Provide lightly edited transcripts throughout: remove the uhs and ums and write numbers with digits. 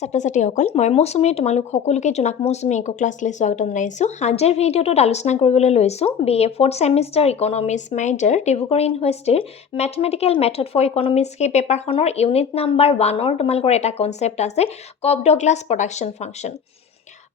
ছাত্ৰ-ছাত্ৰীসকল মই মৌচুমী তোমালোক সকলোকে জোনাক মৌচুমী ইকো ক্লাছলৈ স্বাগতম জনাইছোঁ। আজিৰ ভিডিঅ'টোত আলোচনা কৰিবলৈ লৈছোঁ BA 4th semester economics major Dibrugarh ইউনিভাৰ্চিটিৰ মেথমেটিকেল মেথড ফৰ ইকনমিক্স সেই পেপাৰখনৰ ইউনিট নাম্বাৰ 1ৰ তোমালোকৰ এটা কনচেপ্ট আছে কপ-ডগলাছ প্ৰডাকশ্যন ফাংচন।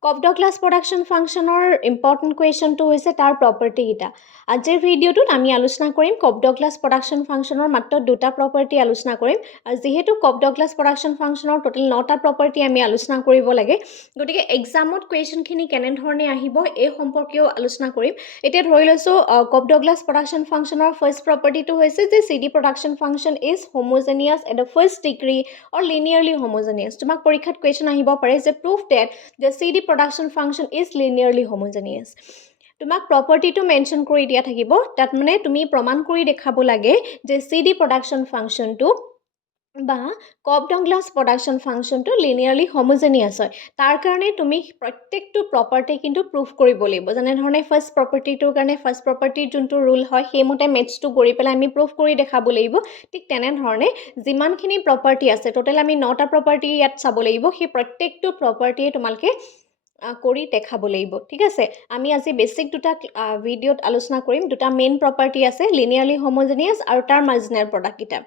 কপ-ডগলাছ প্ৰডাকশ্যন ফাংচনৰ ইম্পৰ্টেণ্ট কুৱেশ্যনটো হৈছে তাৰ প্ৰপাৰ্টিকেইটা। আজিৰ ভিডিঅ'টোত আমি আলোচনা কৰিম কপ-ডগলাছ প্ৰডাকশ্যন ফাংচনৰ মাত্ৰ দুটা প্ৰপাৰ্টি আলোচনা কৰিম। আৰু যিহেতু কপ-ডগলাছ প্ৰডাকশ্যন ফাংচনৰ টোটেল 9টা প্ৰপাৰ্টি আমি আলোচনা কৰিব লাগে, গতিকে এক্সামত কুৱেশ্যনখিনি কেনেধৰণে আহিব এই সম্পৰ্কেও আলোচনা কৰিম। এতিয়া ধৰি লৈছোঁ কপ-ডগলাছ প্ৰডাকশ্যন ফাংচনৰ ফাৰ্ষ্ট প্ৰপাৰ্টিটো হৈছে যে CD production function is homogeneous at the first degree or linearly homogeneous. তোমাক পৰীক্ষাত কুৱেশ্যন আহিব পাৰে যে prove that the CD production function is linearly homogeneous. তোমাক প্ৰপাৰ্টিটো মেনশ্যন কৰি দিয়া থাকিব, তাত মানে তুমি প্ৰমাণ কৰি দেখাব লাগে যে CD প্ৰডাকশ্যন ফাংচনটো বা কপ-ডগলাছ প্ৰডাকশ্যন ফাংচনটো লিনিয়াৰলি হোমোজেনিয়াছ হয়। তাৰ কাৰণে তুমি প্ৰত্যেকটো প্ৰপাৰ্টি কিন্তু প্ৰুভ কৰিব লাগিব। যেনেধৰণে ফাৰ্ষ্ট প্ৰপাৰ্টিটোৰ কাৰণে ফাৰ্ষ্ট প্ৰপাৰ্টিৰ যোনটো ৰুল হয় সেইমতে মেথছটো কৰি পেলাই আমি প্ৰুভ কৰি দেখাব লাগিব। ঠিক তেনেধৰণে যিমানখিনি প্ৰপাৰ্টি আছে, টোটেল আমি 9টা প্ৰপাৰ্টি ইয়াত চাব লাগিব, সেই প্ৰত্যেকটো প্ৰপাৰ্টিয়ে তোমালোকে কৰি দেখাব লাগিব। ঠিক আছে, আমি আজি বেছিক দুটা ভিডিঅ'ত আলোচনা কৰিম। দুটা মেইন প্ৰপাৰ্টি আছে, লিনিয়াৰলি হোমোজেনিয়াছ আৰু তাৰ মাৰ্জিনেল প্ৰডাক্টকেইটা।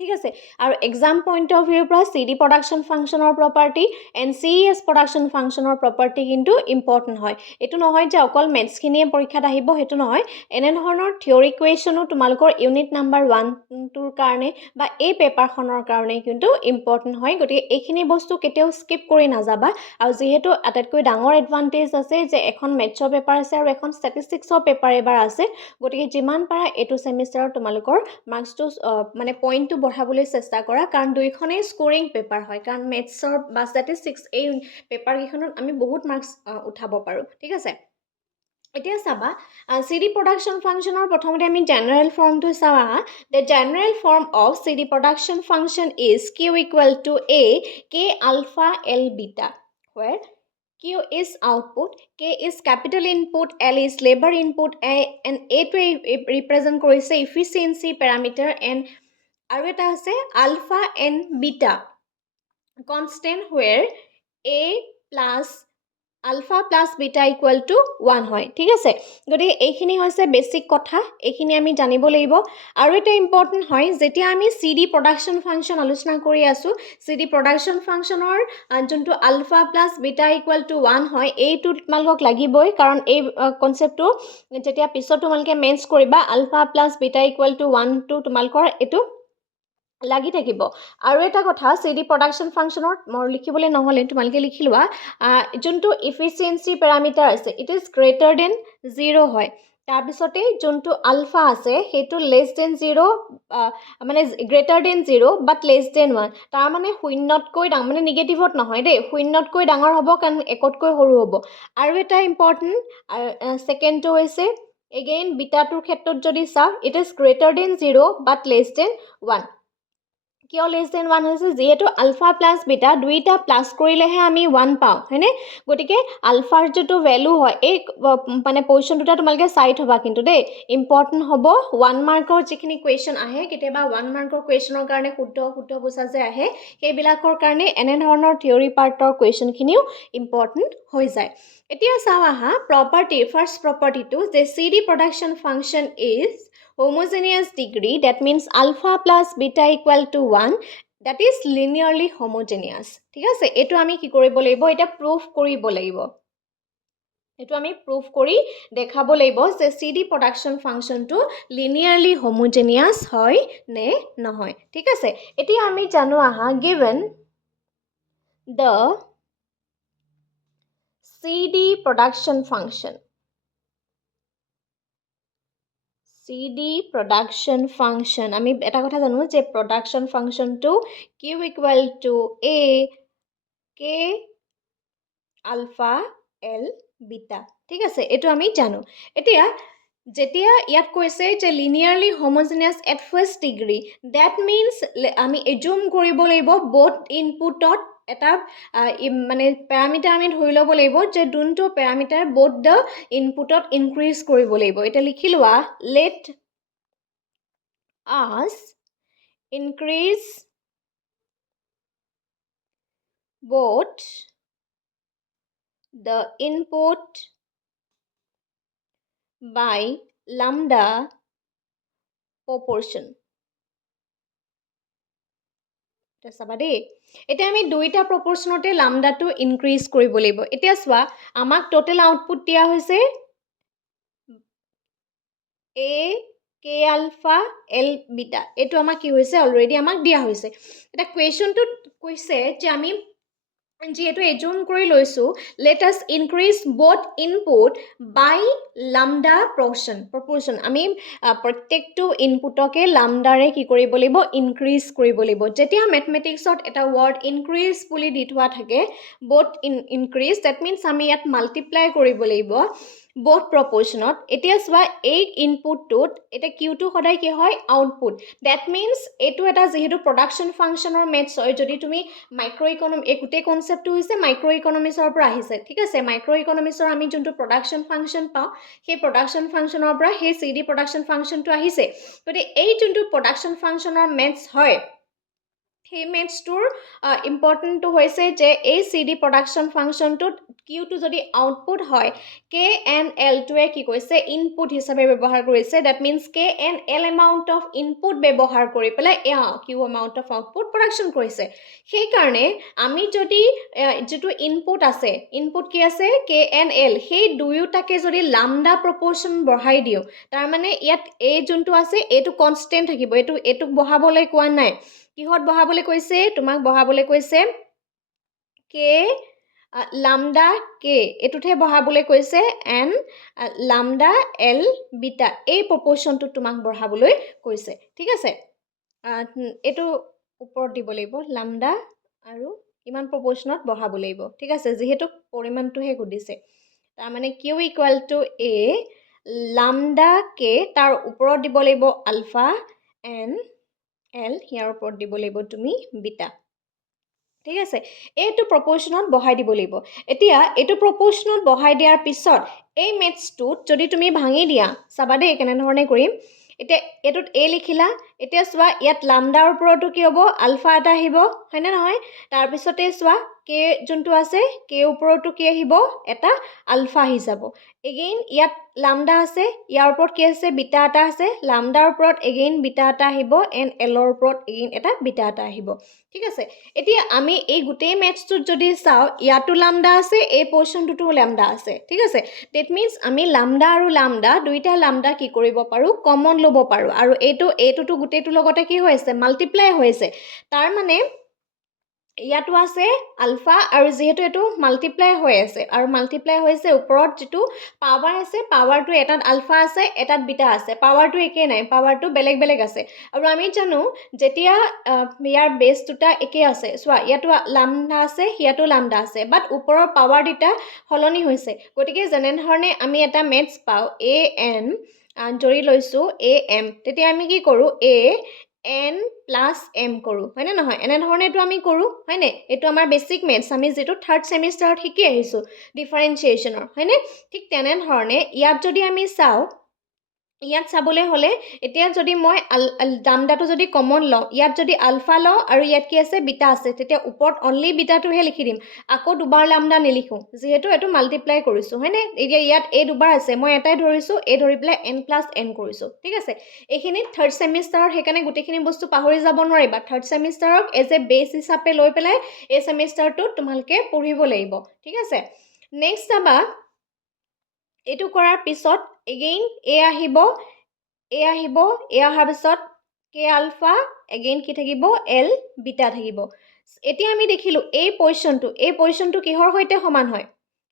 ঠিক আছে, আৰু এক্সাম পইণ্ট অফ ভিউৰ পৰা CD প্ৰডাকশ্যন ফাংচনৰ প্ৰপাৰ্টি এণ্ড CES প্ৰডাকশ্যন ফাংচনৰ প্ৰপাৰ্টি কিন্তু ইম্পৰ্টেণ্ট হয়। এইটো নহয় যে অকল মেথছখিনিয়ে পৰীক্ষাত আহিব, সেইটো নহয়। এনেধৰণৰ থিয়ৰী কুৱেশ্যনো তোমালোকৰ ইউনিট নাম্বাৰ 1-2ৰ কাৰণে বা এই পেপাৰখনৰ কাৰণে কিন্তু ইম্পৰ্টেণ্ট হয়। গতিকে এইখিনি বস্তু কেতিয়াও স্কিপ কৰি নাযাবা। আৰু যিহেতু আটাইতকৈ ডাঙৰ এডভান্টেজ আছে যে এখন মেথছৰ পেপাৰ আছে আৰু এখন ষ্টেটিষ্টিক্সৰ পেপাৰ এবাৰ আছে, গতিকে যিমান পাৰা এইটো ছেমিষ্টাৰত তোমালোকৰ মাৰ্কছটো মানে পইণ্টটো বঢ়াবলৈ চেষ্টা কৰা, কাৰণ দুইখনেই স্ক'ৰিং পেপাৰ হয়। কাৰণ মেথছৰ বা ষ্টেটিষ্টিক্স এই পেপাৰকেইখনত আমি বহুত মাৰ্কছ উঠাব পাৰোঁ। ঠিক আছে, এতিয়া চাবা CD প্ৰডাকশ্যন ফাংচনৰ প্ৰথমতে আমি জেনেৰেল ফৰ্মটো চাওঁ আহা। The general form of CD production function is Q = A K alpha L beta, where Q is output, K is capital input, L is labor input, and A represent কৰিছে efficiency parameter, and আৰু এটা আছে alpha and beta constant where A plus alpha plus beta = 1 হয়। ঠিক আছে, গতিকে এইখিনি হৈছে বেছিক কথা, এইখিনি আমি জানিব লাগিব। আৰু এটা ইম্পৰ্টেণ্ট হয়, যেতিয়া আমি CD প্ৰডাকশ্যন ফাংচন আলোচনা কৰি আছোঁ, CD প্ৰডাকশ্যন ফাংচনৰ যোনটো alpha plus beta = 1 হয়, এইটো তোমালোকক লাগিবই, কাৰণ এই কনচেপ্টটো যেতিয়া পিছত তোমালোকে মেথছ কৰিবা alpha plus beta = 1টো তোমালোকৰ এইটো লাগি থাকিব। আৰু এটা কথা, CD প্ৰডাকশ্যন ফাংচনৰ মই লিখিবলৈ নহ'লে তোমালোকে লিখি লোৱা, যোনটো ইফিচিয়েঞ্চি পেৰামিটাৰ আছে ইট ইজ গ্ৰেটাৰ দেন 0 হয়। তাৰপিছতে যোনটো আলফা আছে সেইটো লেছ দেন 0, মানে greater than 0 but less than 1। তাৰ মানে শূন্যতকৈ ডাঙৰ, মানে নিগেটিভত নহয় দেই, শূন্যতকৈ ডাঙৰ হ'ব কাৰণ একতকৈ সৰু হ'ব। আৰু এটা ইম্পৰ্টেণ্ট ছেকেণ্ডটো হৈছে এগেইন বিটাটোৰ ক্ষেত্ৰত যদি চাওঁ, it is greater than 0 but less than 1। কিয় লেছ দেন 1 হৈছে? যিহেতু আলফা প্লাছ বিটা দুইটা প্লাছ কৰিলেহে আমি 1 পাওঁ, হয়নে? গতিকে আলফাৰ যিটো ভেলু হয়, এই মানে পজিশ্যন দুটা তোমালোকে চাই থ'বা কিন্তু দেই, ইম্পৰ্টেণ্ট হ'ব। 1 মাৰ্কৰ যিখিনি কুৱেশ্যন আহে, কেতিয়াবা 1 মাৰ্কৰ কুৱেশ্যনৰ কাৰণে শুদ্ধ বুজা যে আহে, সেইবিলাকৰ কাৰণে এনেধৰণৰ থিয়ৰী পাৰ্টৰ কুৱেশ্যনখিনিও ইম্পৰ্টেণ্ট হৈ যায়। এতিয়া চাওঁ আহা প্ৰপাৰ্টি, ফাৰ্ষ্ট প্ৰপাৰ্টিটো যে CD production function is homogeneous degree, that means alpha plus beta = 1, that is linearly homogeneous. ঠিক আছে, এইটো আমি কি কৰিব লাগিব? এটা প্ৰুফ কৰিব লাগিব। এইটো আমি প্ৰুফ কৰি দেখাব লাগিব যে CD প্ৰডাকশ্যন ফাংচনটো লিনিয়াৰলি হোমোজেনিয়াছ হয় নে নহয়। ঠিক আছে, এতিয়া আমি জানো আহা given the CD production function, CD production function, আমি এটা কথা জানো যে production functionটো Q = A K alpha L beta। ঠিক আছে, এইটো আমি জানো। এতিয়া যেতিয়া ইয়াত কৈছে যে linearly homogeneous at first degree, that means আমি এজুম কৰিব লাগিব বোথ ইনপুটত এটা মানে পেৰামিটাৰ আমি ধৰি ল'ব লাগিব যে যোনটো পেৰামিটাৰ বোথ দ্য ইনপুটত ইনক্ৰিজ কৰিব লাগিব। এতিয়া লিখি লোৱা, let us increase both the input by lambda proportion. চাবা দেই এতিয়া আমি দুইটা প্ৰপোৰ্শনতে লামডাটো ইনক্ৰিজ কৰিব লাগিব এতিয়া চোৱা আমাক টোটাল আউটপুট দিয়া হৈছে a k alpha l beta এটো আমাক কি হৈছে অলৰেডি আমাক দিয়া হৈছে এটা কোৱেশ্চনটো কৈছে যে আমি যেহেতু এজুম কৰি লৈছো let us increase both input by lambda proportion আমি প্ৰত্যেকটো ইনপুটকে লামডাৰে কি কৰিব লাগিব ইনক্ৰিজ কৰিব লাগিব যেতিয়া ম্যাথমেটিক্সত এটা ওয়াৰ্ড ইনক্ৰিজ বুলি দি থোৱা থাকে both increase that means আমি ইয়াত মাল্টিপ্লাই কৰিব লাগিব both proportionত এতিয়া সোৱা এই ইনপুটটোত এটা কিউটো সদায় কি হয় আউটপুট that means এটো এটা যেহেতু প্ৰডাকশন ফাংশনৰ মেথছ হয় যদি তুমি মাইক্ৰো ইকোনমি একুটে কনসেপ্টটো হৈছে মাইক্ৰো ইকোনমিক্সৰ পৰা আহিছে ঠিক আছে মাইক্ৰো ইকোনমিক্সৰ আমি যোনটো প্ৰডাকশন ফাংশন পাও সেই প্ৰডাকশন ফাংশনৰ পৰা সেই সিডি প্ৰডাকশন ফাংশনটো আহিছে গতি এই যোনটো প্ৰডাকশন ফাংশনৰ মেথছ হয় সেই মেথছটোৰ ইম্পৰ্টেন্টটো হৈছে যে এই সিডি প্ৰডাকশন ফাংশনটোত কিউটো যদি আউটপুট হয় কে এন এল টোৱে কি কৈছে ইনপুট হিচাপে ব্যৱহাৰ কৰিছে that means K and L amount of input ব্যৱহাৰ কৰি পেলাই Q amount of output production কৰিছে সেই কাৰণে আমি যদি যেটো ইনপুট আছে ইনপুট কি আছে কে এন এল সেই দুয়োটাকে যদি লামডা প্ৰপোৰ্শন বঢ়াই দিও তাৰ মানে ইয়াত এই যোনটো আছে এটো কনস্ট্যান্ট থাকিব এটো বঢ়াবলৈ কোৱা নাই কিহত বহাবলৈ কৈছে তোমাক বহাবলৈ কৈছে কে lambda k এটুথে বহাবলৈ কৈছে n lambda l beta এই প্ৰপোৰ্শনটো তোমাক বহাবলৈ কৈছে ঠিক আছে এটো ওপৰত দিব লাগিব lambda আৰু ইমান প্ৰপোৰ্শনত বহাব লাগিব ঠিক আছে যেহেতু পৰিমাণটোহে গুদিছে তাৰ মানে q = a lambda k তাৰ ওপৰত দিব লাগিব alpha n L ইয়াৰ ওপৰত দিব লাগিব তুমি বিটা ঠিক আছে এইটো প্ৰপোৰ্শনত বহাই দিব লাগিব এতিয়া এইটো প্ৰপোৰ্শনত বহাই দিয়াৰ পিছত এই মেথছটোত যদি তুমি ভাঙি দিয়া চাবা দে কেনে ধৰণে কৰিম এতিয়া এটোত a লিখিলা এতিয়া সোৱা ইয়াত লামডাৰ ওপৰতো কি হ'ব আলফা এটা আহিব হয়নে নহয় তাৰ পিছতে সোৱা কে যোনটো আছে কে ওপৰতো কি আহিব এটা আলফা আহি যাব এগেইন ইয়াত লামডা আছে ইয়াৰ ওপৰত কি আছে বিটা এটা আছে লামডাৰ ওপৰত এগেইন বিটা এটা আহিব এন এলৰ ওপৰত এগেইন এটা বিটা এটা আহিব ঠিক আছে এতিয়া আমি এই গুটেই মেথছটোত যদি চাও ইয়াতো লামডা আছে এই পোৰশনটোতো লামডা আছে ঠিক আছে দ্যাট মিন্স আমি লামডা আৰু লামডা দুইটা লামডা কি কৰিব পাৰো কমন লব পাৰো আৰু এইটোটো গুটেইটো লগতে কি হৈছে মাল্টিপ্লাই হৈছে তাৰ মানে ইয়াতো আছে আলফা আৰু যেহেতু এটো মাল্টিপ্লাই হৈ আছে আৰু মাল্টিপ্লাই হৈছে ওপৰত যেটো পাৱাৰ আছে পাৱাৰটো এটাত আলফা আছে এটাত বিটা আছে পাৱাৰটো একে নাই পাৱাৰটো বেলেগ বেলেগ আছে আৰু আমি জানো যেতিয়া ইয়াৰ বেস দুটা একে আছে সোৱা ইয়াতো লামডা আছে ইয়াতো লামডা আছে বাট ওপৰৰ পাৱাৰ দুটা হলনি হৈছে গতিকে যেনে ধৰণে আমি এটা মেথছ পাও a n জৰি লৈছো a m তেতিয়া আমি কি কৰো a n plus m কৰো হয়নে নহয় এনে ধৰণে এটো আমি কৰো হয়নে এটো আমাৰ বেসিক মেথছ আমি যেটো 3rd সেমিস্টাৰত শিকি আহিছো ডিফাৰেন্সিয়েশনৰ হয়নে ঠিক তেনে ধৰণে ইয়াত যদি আমি চাও ইয়াত চাবলে হলে এতিয়া যদি মই লামডাটো যদি কমন লও ইয়াত যদি আলফা লও আৰু ইয়াত কি আছে বিটা আছে তেতিয়া ওপৰত অনলি বিটাটোহে লিখি দিম আকৌ দুবাৰ লামডা নিলিখো যেহেতু এটো মাল্টিপ্লাই কৰিছো হয়নে এতিয়া ইয়াত a দুবাৰ আছে মই এটাই ধৰিছো a ধৰি পেলাই n + n কৰিছো ঠিক আছে এইখিনি 3rd সেমিস্টাৰৰ হেকানে গুটেখিনি বস্তু পাহৰি যাব নোৱাৰিবা 3rd সেমিস্টাৰক এজ এ বেস হিচাপে লৈ পেলাই এই সেমিস্টাৰটো তোমালকে পঢ়িব লাগিব ঠিক আছে নেক্সট আবা এটো কৰাৰ পিছত এগেইন a আহিব অহাৰ পিছত k আলফা এগেইন কি থাকিব l বিটা থাকিব এতিয়া আমি দেখিলো এই পজিশনটো কিহৰ হৈতে সমান হয়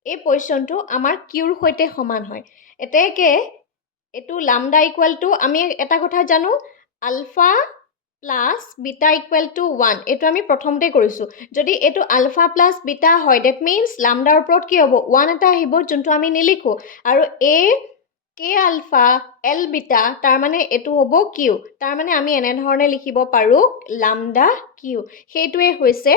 এই পজিশনটো আমাৰ কিউৰ হৈতে সমান হয় এতেকে এটো লামডা = আমি এটা কথা জানো আলফা plus beta = 1 এটো আমি প্ৰথমতে কৰিছো যদি এটো আলফা plus beta হয় that means লামডাৰ ওপৰত কি হ'ব 1 এটা আহিব যোনটো আমি নিলিখো আৰু a k alpha l beta তাৰ মানে এটো হ'ব q তাৰ মানে আমি এনে ধৰণে লিখিব পাৰো lambda q হেইটোৱে হৈছে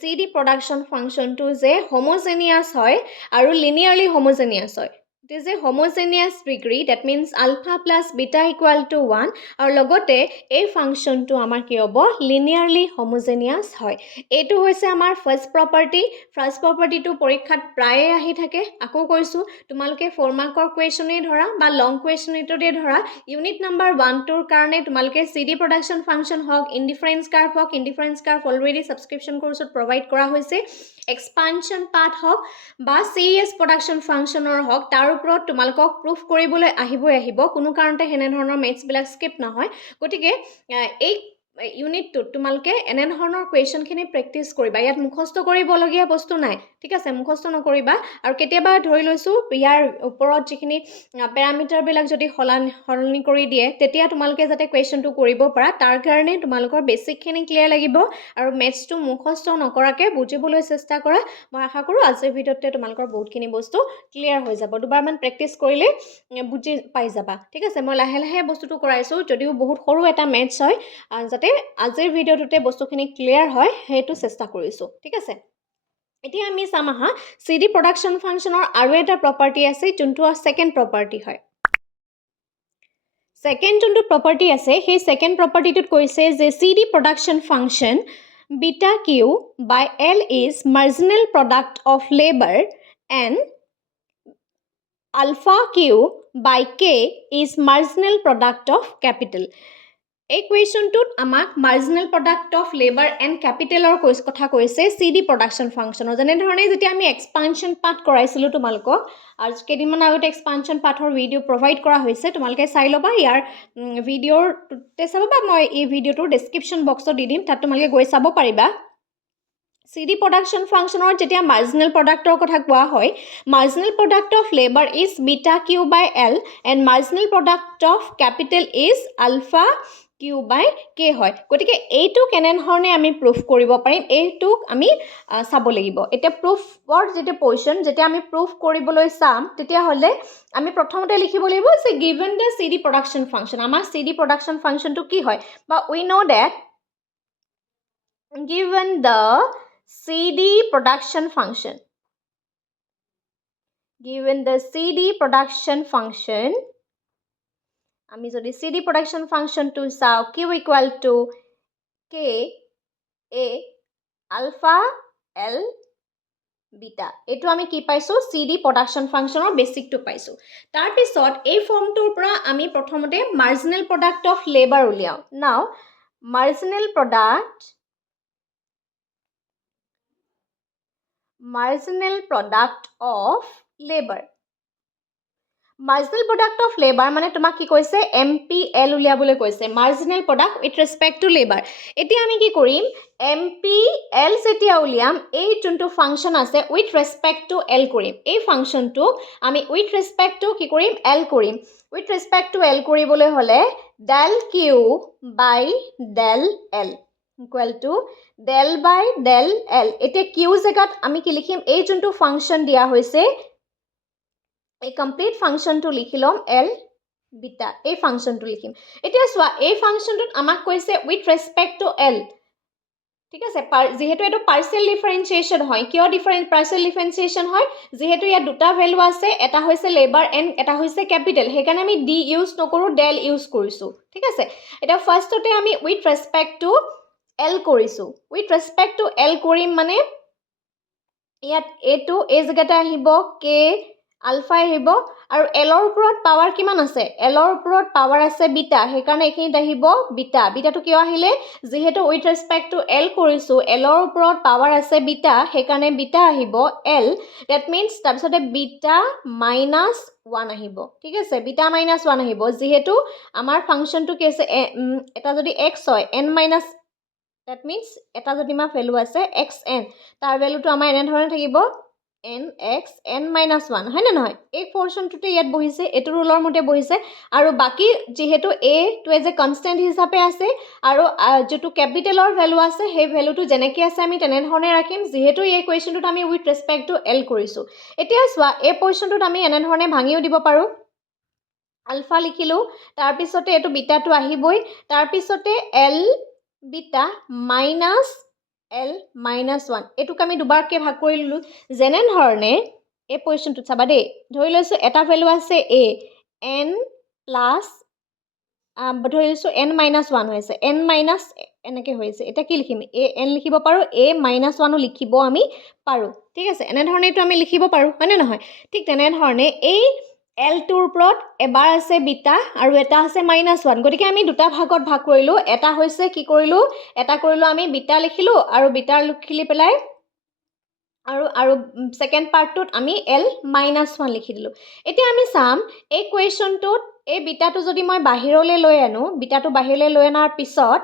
CD production function to যে homogeneous হয় আৰু linearly homogeneous হয় It is a homogeneous degree, that means alpha plus beta equal to 1 আৰু লগতে এই ফাংচনটো আমাৰ কি হ'ব লিনিয়াৰলি হোমোজেনিয়াছ হয় এইটো হৈছে আমাৰ ফাৰ্স্ট প্ৰপাৰ্টিটো পৰীক্ষাত প্ৰায়ে আহি থাকে আকৌ কৈছো তোমালোকে 4 মাৰ্কৰ কোৱেশ্যনে ধৰা বা লং কোৱেশ্যনটোতে ধৰা ইউনিট নাম্বাৰ 1 টোৰ কাৰণে তোমালোকে CD প্ৰডাকশন ফাংচন হওক ইনডিফাৰেন্স কাৰ্ভ অলৰেডি সাবস্ক্ৰিপশন কোৰ্সত প্ৰভাইড কৰা হৈছে এক্সপানশন পাথ হওক বা সিএস প্ৰডাকশন ফাংচনৰ হওক তাৰ ওপৰত তোমালোকক প্ৰুফ কৰিবলৈ আহিব কোনো কাৰণতে হেনে ধৰণৰ মেথছ বিলাক স্কিপ নহয় গতিকে এই ইউনিটটো তোমালোকে এনে ধৰণৰ কোৱেশ্যনখিনি প্ৰেক্টিছ কৰিবা ইয়াত মুখস্থ কৰিবলগীয়া বস্তু নাই ঠিক আছে মুখস্থ নকৰিবা আৰু কেতিয়াবা ধৰি লৈছো ইয়াৰ ওপৰত যিখিনি প্যাৰামিটাৰ বিলাক যদি হলনি কৰি দিয়ে তেতিয়া তোমালোকে যাতে কোৱেশ্যনটো কৰিব পাৰা তাৰ কাৰণে তোমালোকৰ বেসিকখিনি ক্লিয়াৰ লাগিব আৰু মেথছটো মুখস্থ নকৰাকে বুজিবলৈ চেষ্টা কৰা মই আশা কৰো আজিৰ ভিডিঅ'তে তোমালোকৰ বহুতখিনি বস্তু ক্লিয়াৰ হৈ যাব দুবাৰমান প্ৰেক্টিছ কৰিলে বুজি পাই যাবা ঠিক আছে মই লাহে লাহে বস্তুটো কৰাইছো যদিও বহুত সৰু এটা মেথছ হয় যাতে আজিৰ ভিডিঅ'টোতে বস্তুখিনি ক্লিয়াৰ হয় হেতু চেষ্টা কৰিছো ঠিক আছে এতিয়া আমি চাম আহা সিডি প্ৰডাকশন ফাংচনৰ আৰু এটা প্ৰপাৰ্টি আছে যোনটো সেকেন্ড প্ৰপাৰ্টি হয় সেকেন্ড যোনটো প্ৰপাৰ্টি আছে সেই সেকেন্ড প্ৰপাৰ্টিটোত কৈছে যে CD production function beta q by L is marginal product of labor and alpha q by k is marginal product of capital. এই কুৱেশ্যনটোত আমাক marginal product of labour and কেপিটেলৰ কথা কৈছে সিডি প্ৰডাকশন ফাংচনৰ যেনে ধৰণে যেতিয়া আমি এক্সপানশন পাথ কৰাইছিলো তোমালোকক আৰু কেইদিনমান আগতে এক্সপানশন পাথৰ ভিডিঅ' প্ৰভাইড কৰা হৈছে তোমালোকে চাই ল'বা ইয়াৰ ভিডিঅ'তে চাবা বা মই এই ভিডিঅ'টোৰ ডেছক্ৰিপশ্যন বক্সত দি দিম তাত তোমালোকে গৈ চাব পাৰিবা সিডি প্ৰডাকশন ফাংচনৰ যেতিয়া মাৰ্জিনেল প্ৰডাক্টৰ কথা কোৱা হয় marginal product of labour is beta Q by L and marginal product of capital is alpha Q by K হয় গতিকে এইটো কেনেধৰণে আমি প্ৰুফ কৰিব পাৰিম এইটোক আমি চাব লাগিব এটা প্ৰুফৰ যেটা পজিশন যেটা আমি প্ৰুফ কৰিবলৈ চাম তেতিয়া হলে আমি প্ৰথমতে লিখিব লাগিব যে given the CD production function আমাৰ CD production function টো কি হয় বা we know that given the CD production function আমি যদি CD production function to চাও Q equal to K A alpha L beta এটো আমি কি পাইছো CD production functionৰ বেসিকটো পাইছো তাৰ পিছত এই ফৰ্মটোৰ পৰা আমি প্ৰথমতে marginal product of labor উলিয়াও now marginal product of labor marginal product of labor মানে তোমাক কি কৈছে MPL উলিয়াবলৈ কৈছে marginal product with respect to labor এতিয়া আমি কি কৰিম MPL যেতিয়া উলিয়াম এই যোনটো ফাংচন আছে with respect to L কৰিম এই ফাংচনটো আমি with respect to কি কৰিম L কৰিম with respect to L কৰিবলৈ হলে del Q by del L equal to del by del L এতিয়া Q জেগাত আমি কি লিখিম এই যোনটো ফাংচন দিয়া হৈছে এই কমপ্লিট ফাংচনটো লিখি লম L বিটা এই ফাংচনটো লিখিম এতিয়া সোয়া এই ফাংচনটোত আমাক কৈছে with respect to L ঠিক আছে যেহেতু এটো পার্শিয়াল ডিফারেন্সিয়েশন হয় কিয় পার্শিয়াল ডিফারেন্সিয়েশন হয় যেহেতু ইয়া দুটা ভ্যালু আছে এটা হৈছে লেবাৰ এন্ড এটা হৈছে ক্যাপিটাল হেকাৰণে আমি ডি ইউজ নকৰো ডেল ইউজ কৰিছো ঠিক আছে এটা ফাৰ্ষ্টতে আমি with respect to L কৰিছো with respect to L কৰিম মানে ইয়াত এটো এই জায়গাতে আহিব k আলফা আহিব আৰু L ৰ ওপৰত পাৱাৰ কিমান আছে L ৰ ওপৰত পাৱাৰ আছে বিটা হেকাৰণে এখিনিত আহিব বিটাটো কিয় আহিলে যেহেতু with respect to L কৰিছো L ৰ ওপৰত পাৱাৰ আছে বিটা হেকাৰণে বিটা আহিব L that means তাৰপিছতে বিটা minus 1 আহিব ঠিক আছে বিটা minus 1 আহিব যেহেতু আমাৰ ফাংচনটো কি আছে এটা যদি x হয় n minus that means এটা যদি মা ভ্যালু আছে xn তাৰ ভ্যালুটো আমাৰ এনে ধৰণে থাকিব nx n minus 1 হয় না নহয় এই পোৰশনটোতে ইয়াত বহিছে এটো ৰুলৰ মতে বহিছে আৰু বাকি যেহেতু a টো এজ এ কনস্ট্যান্ট হিচাপে আছে আৰু যেটো ক্যাপিটালৰ ভ্যালু আছে সেই ভ্যালুটো যেনেকৈ আছে আমি তেনে ধৰণে ৰাখিম যেহেতু এই কোৱেশ্যনটোত আমি with respect to L কৰিছো এতিয়া সোয়া এই পোৰশনটোত আমি এনে ধৰণে ভাঙিও দিব পাৰো আলফা লিখিলো তাৰ পিছতে এটো বিটাটো আহিবই তাৰ পিছতে L beta minus L minus 1 এটুক আমি দুবাৰকে ভাগ কৰি ললো যেনে ধৰণে এই পজিশ্যনটোত চাবা দেই ধৰি লৈছোঁ এটা ভেলু আছে a n প্লাছ ধৰি লৈছোঁ n-1 হৈছে n- এনেকৈ হৈছে এতিয়া কি লিখিম n লিখিব পাৰোঁ a-1ও লিখিব আমি পাৰোঁ ঠিক আছে এনেধৰণেইটো আমি লিখিব পাৰোঁ হয়নে নহয় ঠিক তেনেধৰণে এই L2ৰ ওপৰত এবাৰ আছে বিটা আৰু এটা আছে -1 গতিকে আমি দুটা ভাগত ভাগ কৰিলোঁ এটা হৈছে কি কৰিলোঁ এটা কৰিলোঁ আমি বিটা লিখিলোঁ আৰু বিটা লিখি পেলাই আৰু সেকেন্ড পাৰ্টটোত আমি L-1 লিখি দিলোঁ এতিয়া আমি চাম এই কুৱেশ্যনটোত এই বিটাটো যদি মই বাহিৰলৈ লৈ আনো বিটাটো বাহিৰলৈ লৈ অনাৰ পিছত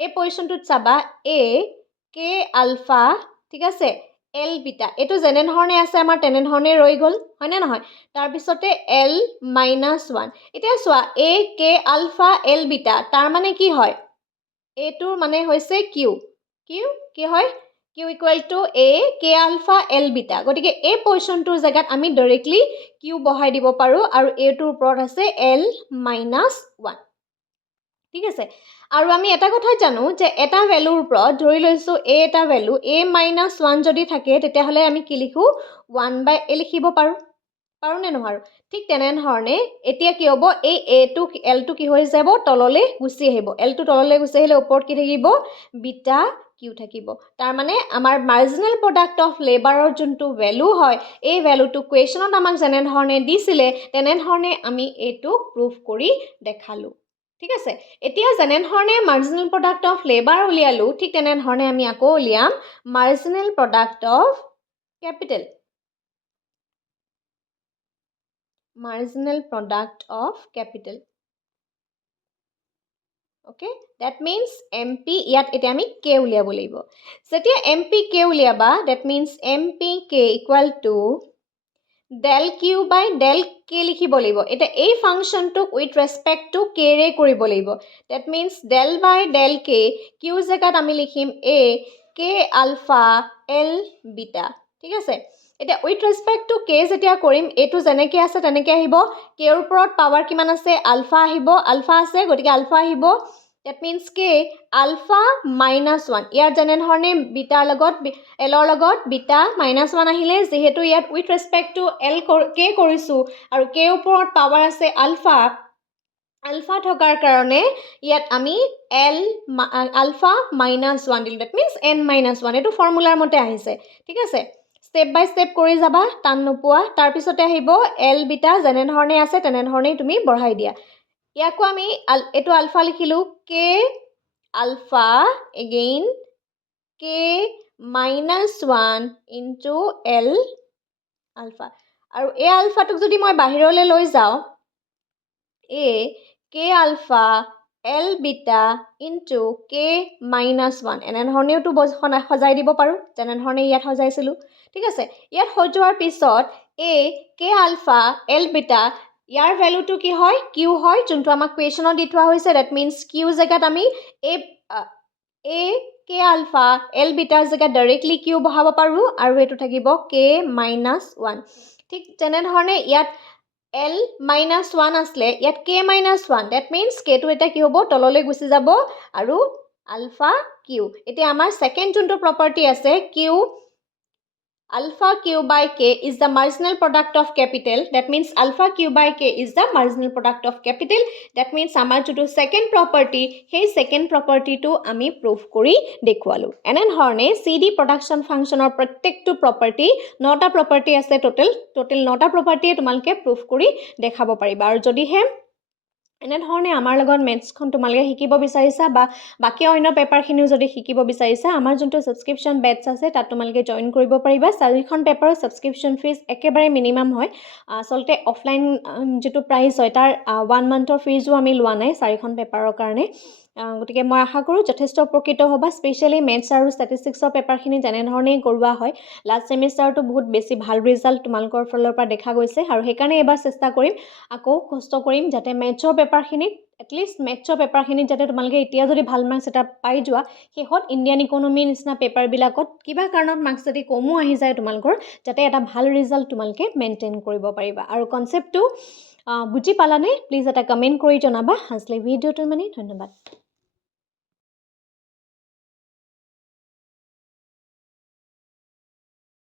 এই পজিশ্যনটোত চাবা a k আলফা ঠিক আছে L বিটা এইটো যেনেধৰণে আছে আমাৰ তেনেধৰণে ৰৈ গ'ল হয়নে নহয় তাৰপিছতে L-1 এতিয়া চোৱা a k alpha L beta তাৰ মানে কি হয় এইটোৰ মানে হৈছে q কি হয় q equal to a k alpha L beta গতিকে এই পজিশ্যনটোৰ জেগাত আমি ডাইৰেক্টলি q বহাই দিব পাৰোঁ আৰু এইটোৰ ওপৰত আছে L-1 ঠিক আছে আৰু আমি এটা কথা জানো যে এটা ভ্যালুৰ ওপৰত ধৰি লৈছোঁ a এটা ভ্যালু a-1 যদি থাকে তেতিয়াহ'লে আমি কি লিখোঁ 1/a লিখিব পাৰোঁ নে নোৱাৰোঁ ঠিক তেনেধৰণে এতিয়া কি হ'ব এই L টো কি হৈ যাব তললৈ গুচি আহিব L টো তললৈ গুচি আহিলে ওপৰত কি থাকিব বিটা q থাকিব তাৰ মানে আমাৰ মাৰ্জিনেল প্ৰডাক্ট অফ লেবাৰৰ যোনটো ভ্যালু হয় এই ভ্যালুটো কুৱেশ্যনত আমাক যেনেধৰণে দিছিলে তেনেধৰণে আমি এইটো প্ৰুফ কৰি দেখালোঁ ঠিক আছে এতিয়া যেনেধৰণে মাৰ্জিনেল প্ৰডাক্ট অফ লেবাৰ উলিয়ালোঁ ঠিক তেনেধৰণে আমি আকৌ উলিয়াম marginal product of capital marginal product of capital okay that means mp ইয়াত এতিয়া আমি k উলিয়াব লাগিব যেতিয়া mp k উলিয়াবা that means mp k equal to del q by del k লিখিব লাগিব এটা এই ফাংশনটোক with respect to k ৰে কৰিব লাগিব that means del by del k q জেগাত আমি লিখিম a k alpha l beta ঠিক আছে এটা with respect to k যেতিয়া কৰিম এটো যেনেকৈ আছে তেনেকৈ আহিব k ৰ ওপৰত পাৱাৰ কিমান আছে আলফা আহিব আলফা আছে গতিকে আলফা আহিব that means k alpha -1 ইয়াৰ যেনেধৰণে বিটাৰ লগত l ৰ লগত বিটা -1 আহিলে যেহেতু ইয়াত with respect to l k কৰিছো আৰু k ওপৰত পাৱাৰ আছে আলফা আলফা থকাৰ কাৰণে ইয়াত আমি আলফা -1 দিলোঁ that means n-1 এটো ফৰ্মুলাৰ মতে আহিছে ঠিক আছে স্টেপ বাই স্টেপ কৰি যাবা টান নোপোৱা তাৰ পিছতে আহিব L বিটা যেনেধৰণে আছে তেনেধৰণেই তুমি বঢ়াই দিয়া ইয়াকো আমি এটো ULFA লিখিলোঁ k alpha again k -1 into L alpha আৰু এই আলফাটোক যদি মই বাহিৰলৈ লৈ যাওঁ a k alpha L beta into k -1 এনেধৰণেওটো সজাই দিব পাৰোঁ যেনেধৰণে ইয়াত সজাইছিলোঁ ঠিক আছে ইয়াত সজোৱাৰ পিছত a k alpha L beta ইয়াৰ ভ্যালুটো কি হয় q হয় যোনটো আমাক কুৱেশ্যনত দি থোৱা হৈছে that means q জেগাত আমি a k alpha L beta জেগাত ডাইৰেক্টলি q বহাব পাৰোঁ আৰু এটো থাকিব k -1 ঠিক তেনেধৰণে ইয়াত L-1 আসলে ইয়াত k-1 that means k টো এটা কি হ'ব তললৈ গুচি যাব আৰু alpha q এতিয়া আমাৰ সেকেন্ড যোনটো প্ৰপাৰ্টি আছে q alpha q by k is the marginal product of capital that means alpha q by k is the marginal product of capital that means আমাৰ যোনটো সেকেন্ড প্ৰপাৰ্টি সেই second প্ৰপাৰ্টিটো আমি proof কৰি দেখুৱালো এনেধৰণে cd production ফাংশনৰ প্ৰত্যেকটো property 9টা property আছে total 9টা প্ৰপাৰ্টিয়ে তোমালকে proof কৰি দেখাব পাৰিবা আৰু যদিহে এনেধৰণে আমাৰ লগত মেথছখন তোমালকে শিকিব বিচাৰিছা বা বাকি অন্য পেপাৰখিনিও যদি শিকিব বিচাৰিছা আমাৰ যোনটো সাবস্ক্ৰিপশন বেটছ আছে তাত তোমালকে জয়েন কৰিব পাৰিবা চাৰিখন পেপাৰৰ সাবস্ক্ৰিপশন ফিজ একেবাৰে মিনিমাম হয় আসলতে অফলাইন যেটো প্ৰাইস হয় তাৰ 1 মান্থৰ ফিজও আমি লোৱা নাই চাৰিখন পেপাৰৰ কাৰণে গতিকে মই আশা কৰোঁ যথেষ্ট উপকৃত হ'বা স্পেশালি মেথছ আৰু ষ্টেটিষ্টিক্সৰ পেপাৰখিনি যেনেধৰণে কৰোৱা হয় লাষ্ট সেমিষ্টাৰটো বহুত বেছি ভাল ৰিজাল্ট তোমালোকৰ ফালৰ পৰা দেখা গৈছে আৰু সেইকাৰণে এবাৰ চেষ্টা কৰিম আকৌ কষ্ট কৰিম যাতে মেথছৰ পেপাৰখিনিত এটলিষ্ট মেথছৰ পেপাৰখিনিত যাতে তোমালোকে এতিয়া যদি ভাল মাৰ্কছ এটা পাই যোৱা শেষত ইণ্ডিয়ান ইকনমি নিচিনা পেপাৰবিলাকত কিবা কাৰণত মাৰ্কছ যদি কমো আহি যায় তোমালোকৰ যাতে এটা ভাল ৰিজাল্ট তোমালোকে মেইনটেইন কৰিব পাৰিবা আৰু কনসেপ্টটো বুজি পালানে প্লিজ এটা কমেন্ট কৰি জনাবা আজিলৈ ভিডিঅ'টো মানে ধন্যবাদ